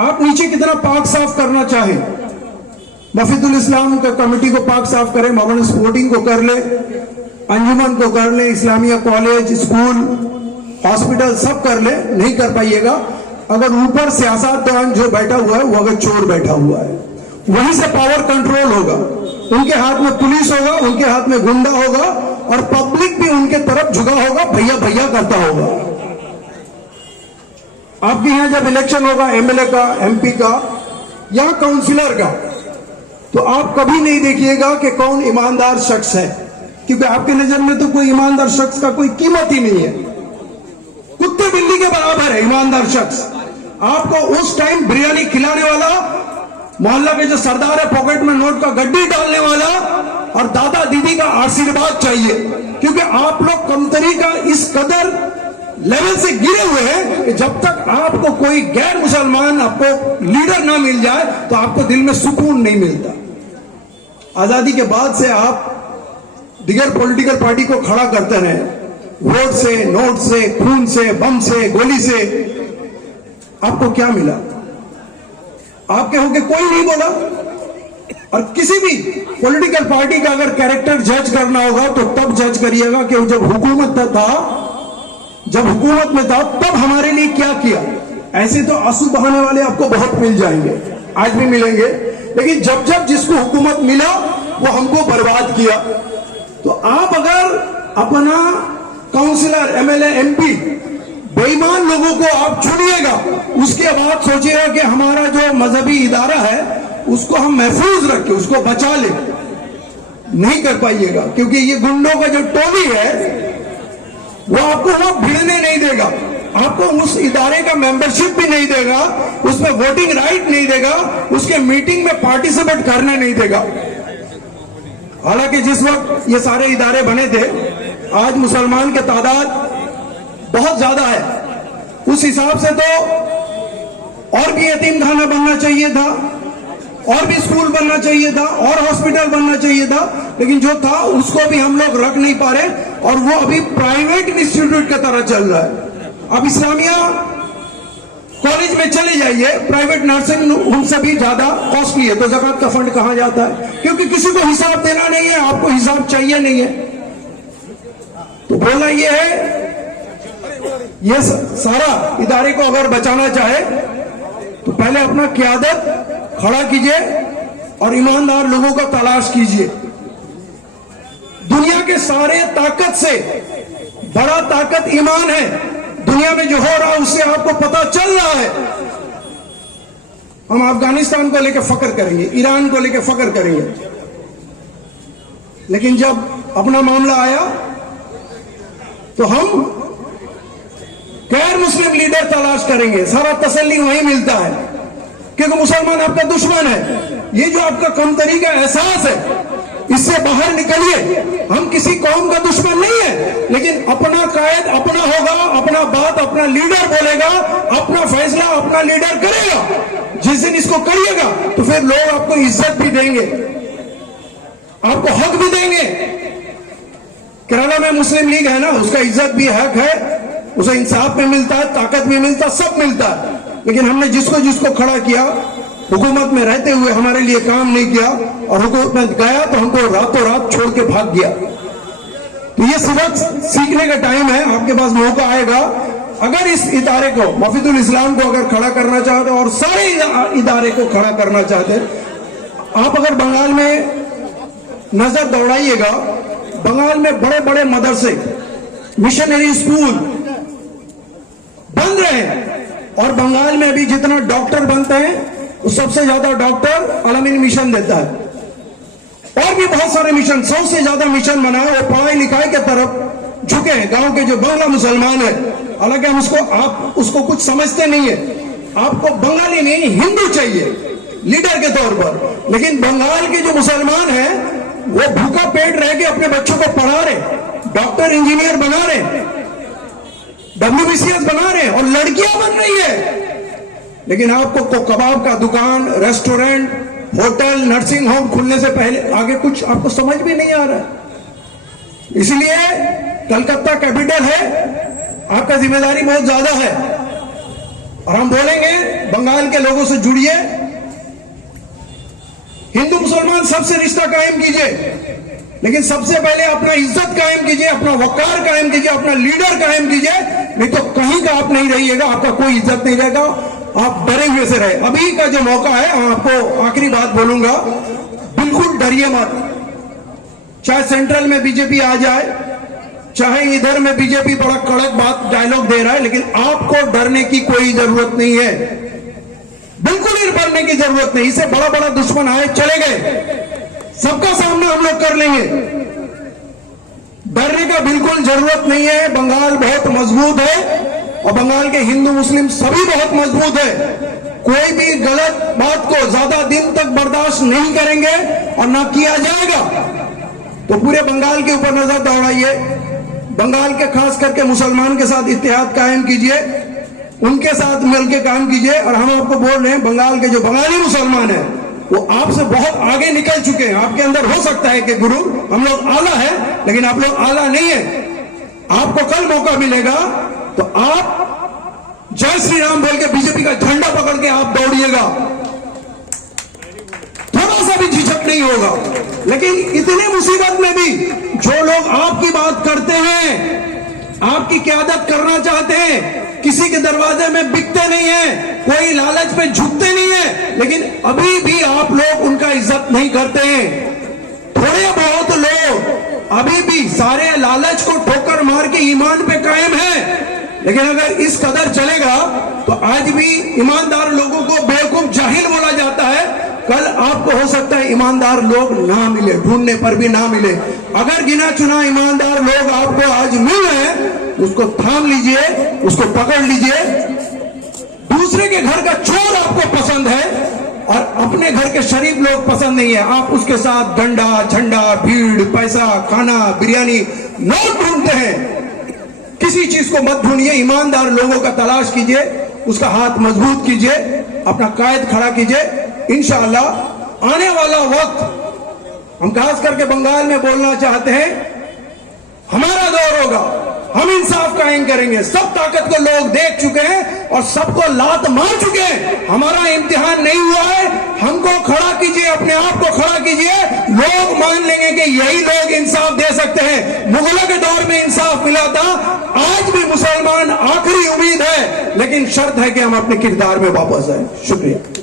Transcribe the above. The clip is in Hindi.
आप नीचे कितना पाक साफ करना चाहे, मफीदुल इस्लाम का कमेटी को पाक साफ करें, मोहम्मद स्पोर्टिंग को कर ले, अंजुमन को कर ले, इस्लामिया कॉलेज, स्कूल, हॉस्पिटल सब कर ले, नहीं कर पाइएगा अगर ऊपर सियासतदान जो बैठा हुआ है वो अगर चोर बैठा हुआ है, वहीं से पावर कंट्रोल होगा, उनके हाथ में पुलिस होगा, उनके हाथ में गुंडा होगा और पब्लिक भी उनके तरफ झुका होगा, भैया भैया करता होगा। आपके यहां जब इलेक्शन होगा एमएलए का, एमपी का या काउंसिलर का, तो आप कभी नहीं देखिएगा कि कौन ईमानदार शख्स है, क्योंकि आपकी नजर में तो कोई ईमानदार शख्स का कोई कीमत ही नहीं है, कुत्ते बिल्ली के बराबर है ईमानदार शख्स। आपको उस टाइम बिरयानी खिलाने वाला, मोहल्ला के जो सरदार है पॉकेट में नोट का गड्डी डालने वाला और दादा दीदी का आशीर्वाद चाहिए, क्योंकि आप लोग कमतरी का इस कदर लेवल से गिरे हुए हैं कि जब तक आपको कोई गैर मुसलमान आपको लीडर ना मिल जाए तो आपको दिल में सुकून नहीं मिलता। आजादी के बाद से आप दिगर पॉलिटिकल पार्टी को खड़ा करते रहे, वोट से, नोट से, खून से, बम से, गोली से, आपको क्या मिला? आपके होके कोई नहीं बोला। और किसी भी पॉलिटिकल पार्टी का अगर कैरेक्टर जज करना होगा तो तब जज करिएगा कि जब हुकूमत में था तब हमारे लिए क्या किया। ऐसे तो आंसू बहाने वाले आपको बहुत मिल जाएंगे, आज भी मिलेंगे, लेकिन जब जब जिसको हुकूमत मिला वो हमको बर्बाद किया। तो आप अगर अपना काउंसिलर, एमएलए, एमपी बेईमान लोगों को आप चुनिएगा, उसके बाद सोचिएगा कि हमारा जो मजहबी इदारा है उसको हम महफूज रखें, उसको बचा ले, नहीं कर पाइएगा, क्योंकि ये गुंडों का जो टोली है वो आपको वहां भिड़ने नहीं देगा, आपको उस इदारे का मेंबरशिप भी नहीं देगा, उसमें वोटिंग राइट नहीं देगा, उसके मीटिंग में पार्टिसिपेट करने नहीं देगा। हालांकि जिस वक्त ये सारे इदारे बने थे, आज मुसलमान की तादाद बहुत ज्यादा है, उस हिसाब से तो और भी यतीम खाना बनना चाहिए था, और भी स्कूल बनना चाहिए था, और हॉस्पिटल बनना चाहिए था, लेकिन जो था उसको भी हम लोग रख नहीं पा रहे और वो अभी प्राइवेट इंस्टीट्यूट की तरह चल रहा है। अब इस्लामिया कॉलेज में चले जाइए, प्राइवेट नर्सिंग उनसे भी ज्यादा कॉस्टली है, तो ज़कात का फंड कहां जाता है? क्योंकि किसी को हिसाब देना नहीं है, आपको हिसाब चाहिए नहीं है। तो बोलना ये है, ये सारा इदारे को अगर बचाना चाहे तो पहले अपना क़यादत खड़ा कीजिए और ईमानदार लोगों का तलाश कीजिए। दुनिया के सारे ताकत से बड़ा ताकत ईमान है। दुनिया में जो हो रहा है उससे आपको पता चल रहा है। हम अफगानिस्तान को लेकर फख्र करेंगे, ईरान को लेकर फख्र करेंगे, लेकिन जब अपना मामला आया तो हम गैर मुस्लिम लीडर तलाश करेंगे। सारा तसल्ली वहीं मिलता है, क्योंकि मुसलमान आपका दुश्मन है। ये जो आपका कमतरी का एहसास है, इससे बाहर निकलिए। हम किसी कौम का दुश्मन नहीं है, लेकिन अपना कायद अपना होगा, अपना बात अपना लीडर बोलेगा, अपना फैसला अपना लीडर करेगा। जिस दिन इसको करिएगा तो फिर लोग आपको इज्जत भी देंगे, आपको हक भी देंगे। केरला में मुस्लिम लीग है ना, उसका इज्जत भी हक है, उसे इंसाफ भी मिलता है, ताकत भी मिलता है, सब मिलता है। लेकिन हमने जिसको जिसको खड़ा किया, हुकूमत में रहते हुए हमारे लिए काम नहीं किया, और हुकूमत में गया तो हमको रातों रात छोड़ के भाग गया। तो ये सबक सीखने का टाइम है, आपके पास मौका आएगा। अगर इस इदारे को, मफीदुल इस्लाम को अगर खड़ा करना चाहते और सारे इदारे को खड़ा करना चाहते, आप अगर बंगाल में नजर दौड़ाइएगा, बंगाल में बड़े बड़े मदरसे, मिशनरी स्कूल बन रहे हैं, और बंगाल में भी जितना डॉक्टर बनते हैं सबसे ज्यादा डॉक्टर अल-अमीन मिशन देता है। और भी बहुत सारे मिशन, 100 से ज्यादा मिशन बना है, वो पढ़ाई लिखाई के तरफ झुके हैं। गांव के जो बंगला मुसलमान है, हालांकि हम आप उसको कुछ समझते नहीं है, आपको बंगाली नहीं हिंदू चाहिए लीडर के तौर पर। लेकिन बंगाल के जो मुसलमान है वो भूखा पेट रह के अपने बच्चों को पढ़ा रहे, डॉक्टर इंजीनियर बना रहे, WBCS बना रहे हैं, और लड़कियां बन रही है। लेकिन आपको कबाब का दुकान, रेस्टोरेंट, होटल, नर्सिंग होम खुलने से पहले आगे कुछ आपको समझ भी नहीं आ रहा। इसलिए कलकत्ता कैपिटल है, आपका जिम्मेदारी बहुत ज्यादा है, और हम बोलेंगे बंगाल के लोगों से जुड़िए, हिंदू मुसलमान सबसे रिश्ता कायम कीजिए, लेकिन सबसे पहले अपना इज्जत कायम कीजिए, अपना वकार कायम कीजिए, अपना लीडर कायम कीजिए, नहीं तो कहीं का आप नहीं रहिएगा, आपका कोई इज्जत नहीं रहेगा, आप डरे हुए से रहे। अभी का जो मौका है, मैं आपको आखिरी बात बोलूंगा, बिल्कुल डरिए मत। चाहे सेंट्रल में बीजेपी आ जाए, चाहे इधर में बीजेपी बड़ा कड़क बात डायलॉग दे रहा है, लेकिन आपको डरने की कोई जरूरत नहीं है, बिल्कुल ही डरने की जरूरत नहीं। इससे बड़ा बड़ा दुश्मन आए चले गए, सबका सामना हम लोग कर लेंगे, डरने का बिल्कुल जरूरत नहीं है। बंगाल बहुत मजबूत है और बंगाल के हिंदू मुस्लिम सभी बहुत मजबूत है, कोई भी गलत बात को ज्यादा दिन तक बर्दाश्त नहीं करेंगे और ना किया जाएगा। तो पूरे बंगाल के ऊपर नजर दौड़ाइए, बंगाल के खास करके मुसलमान के साथ इत्तेहाद कायम कीजिए, उनके साथ मिलकर काम कीजिए। और हम आपको बोल रहे हैं, बंगाल के जो बंगाली मुसलमान है वो आपसे बहुत आगे निकल चुके हैं। आपके अंदर हो सकता है कि गुरु हम लोग आला है, लेकिन आप लोग आला नहीं है। आपको कल मौका मिलेगा तो आप जय श्री राम बोल के बीजेपी का झंडा पकड़ के आप दौड़िएगा, थोड़ा सा भी झिझक नहीं होगा। लेकिन इतनी मुसीबत में भी जो लोग आपकी बात करते हैं, आपकी क़यादत करना चाहते हैं, किसी के दरवाजे में बिकते नहीं है, कोई लालच पे झुकते नहीं है, लेकिन अभी भी आप लोग उनका इज्जत नहीं करते हैं। थोड़े बहुत लोग अभी भी सारे लालच को ठोकर मार के ईमान पे कायम है, लेकिन अगर इस कदर चलेगा तो आज भी ईमानदार लोगों को बेवकूफ जाहिल बोला जाता है, कल आपको हो सकता है ईमानदार लोग ना मिले, ढूंढने पर भी ना मिले। अगर गिना चुना ईमानदार लोग आपको आज मिल रहे हैं, उसको थाम लीजिए, उसको पकड़ लीजिए। दूसरे के घर का चोर आपको पसंद है और अपने घर के शरीफ लोग पसंद नहीं है, आप उसके साथ डंडा झंडा भीड़ पैसा खाना बिरयानी नोट ढूंढते हैं। किसी चीज को मत ढूंढिए, ईमानदार लोगों का तलाश कीजिए, उसका हाथ मजबूत कीजिए, अपना कायद खड़ा कीजिए। इंशाअल्लाह आने वाला वक्त हम खास करके बंगाल में बोलना चाहते हैं, हमारा दौर होगा, हम इंसाफ कायम करेंगे। सब ताकत को लोग देख चुके हैं और सबको लात मार चुके हैं। हमारा इम्तिहान नहीं हुआ है, हमको खड़ा कीजिए, अपने आप को खड़ा कीजिए, लोग मान लेंगे कि यही लोग इंसाफ दे सकते हैं। मुगलों के दौर में इंसाफ मिला था, आज भी मुसलमान आखिरी उम्मीद है, लेकिन शर्त है कि हम अपने किरदार में वापस आए। शुक्रिया।